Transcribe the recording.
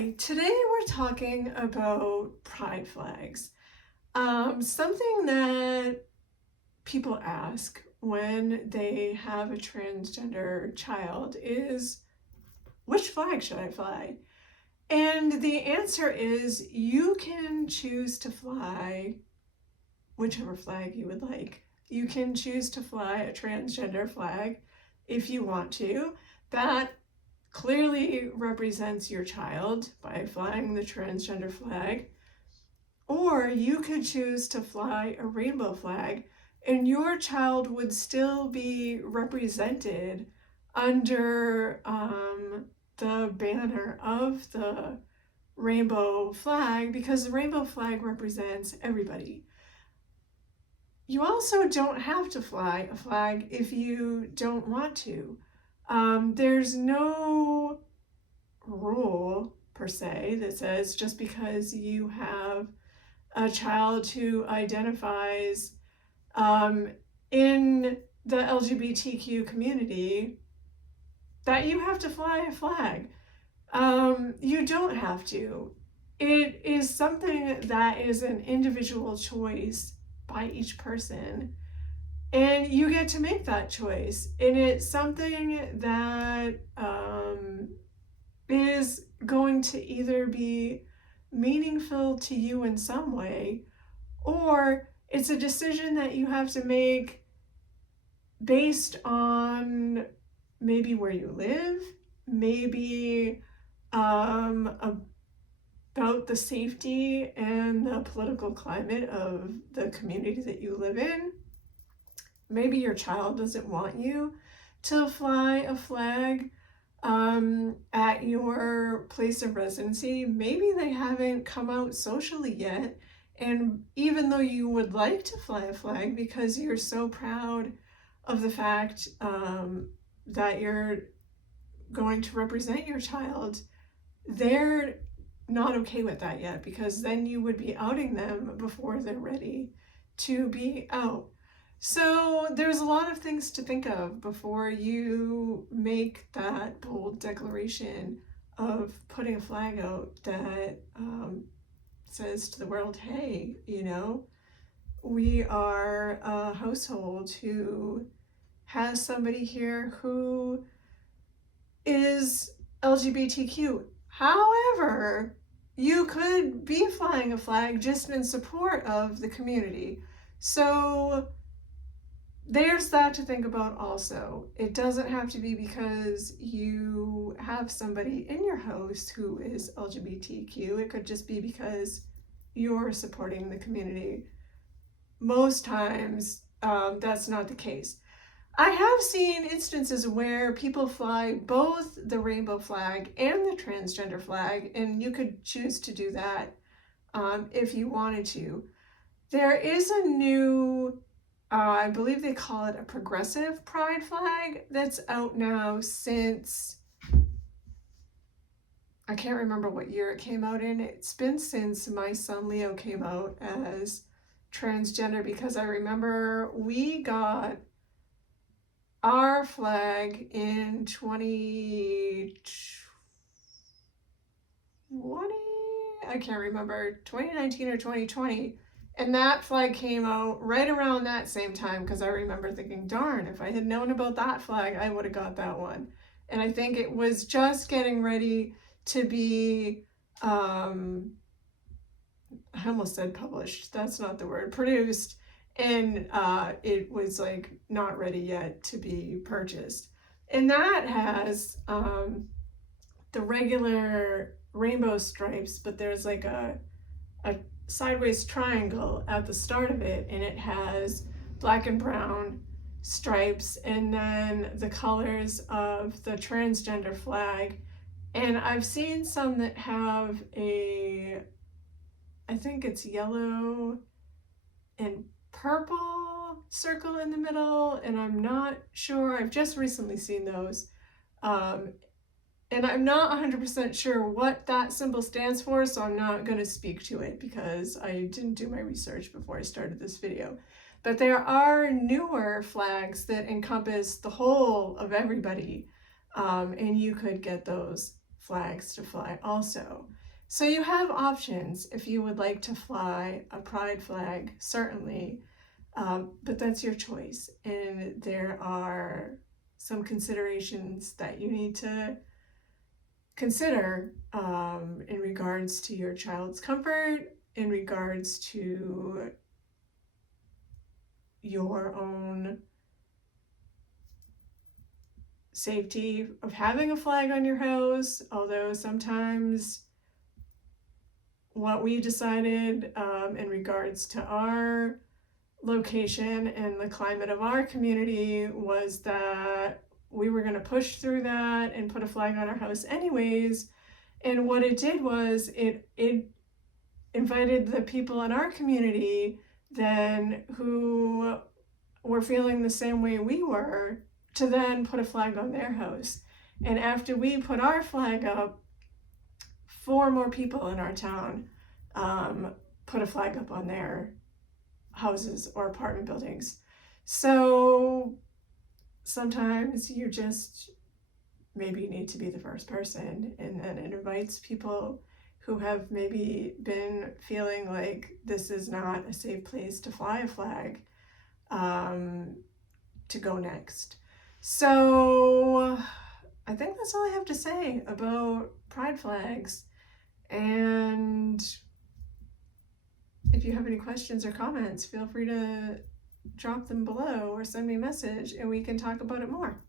Hi, today we're talking about pride flags. Something that people ask when they have a transgender child is, which flag should I fly? And the answer is you can choose to fly whichever flag you would like. You can choose to fly a transgender flag if you want to. That clearly represents your child by flying the transgender flag, or you could choose to fly a rainbow flag and your child would still be represented under the banner of the rainbow flag because the rainbow flag represents everybody. You also don't have to fly a flag if you don't want to. There's no rule per se that says just because you have a child who identifies in the LGBTQ community that you have to fly a flag. You don't have to. It is something that is an individual choice by each person, and you get to make that choice. And it's something that is going to either be meaningful to you in some way, or it's a decision that you have to make based on maybe where you live, maybe about the safety and the political climate of the community that you live in. Maybe your child doesn't want you to fly a flag at your place of residency. Maybe they haven't come out socially yet. And even though you would like to fly a flag because you're so proud of the fact that you're going to represent your child, they're not okay with that yet, because then you would be outing them before they're ready to be out. So there's a lot of things to think of before you make that bold declaration of putting a flag out that says to the world, hey, we are a household who has somebody here who is LGBTQ. However, you could be flying a flag just in support of the community. So there's that to think about also. It doesn't have to be because you have somebody in your house who is LGBTQ. It could just be because you're supporting the community. Most times, that's not the case. I have seen instances where people fly both the rainbow flag and the transgender flag, and you could choose to do that if you wanted to. There is a new, I believe they call it a progressive pride flag, that's out now since, I can't remember what year it came out in. It's been since my son Leo came out as transgender, because I remember we got our flag in 2020, I can't remember, 2019 or 2020, and that flag came out right around that same time, because I remember thinking, darn, if I had known about that flag, I would have got that one. And I think it was just getting ready to be, I almost said published, that's not the word, produced, and it was like not ready yet to be purchased. And that has the regular rainbow stripes, but there's like a sideways triangle at the start of it, and it has black and brown stripes, and then the colors of the transgender flag. And I've seen some that have I think it's yellow and purple circle in the middle, and I'm not sure. I've just recently seen those. And I'm not 100% sure what that symbol stands for, so I'm not going to speak to it because I didn't do my research before I started this video. But there are newer flags that encompass the whole of everybody, and you could get those flags to fly also. So you have options if you would like to fly a pride flag, certainly, but that's your choice. And there are some considerations that you need to consider in regards to your child's comfort, in regards to your own safety of having a flag on your house. Although sometimes what we decided in regards to our location and the climate of our community was that we were going to push through that and put a flag on our house anyways. And what it did was it invited the people in our community then who were feeling the same way we were to then put a flag on their house. And after we put our flag up, 4 more people in our town put a flag up on their houses or apartment buildings. So sometimes you just maybe need to be the first person, and then it invites people who have maybe been feeling like this is not a safe place to fly a flag to go next. So I think that's all I have to say about pride flags. And if you have any questions or comments, feel free to drop them below or send me a message and we can talk about it more.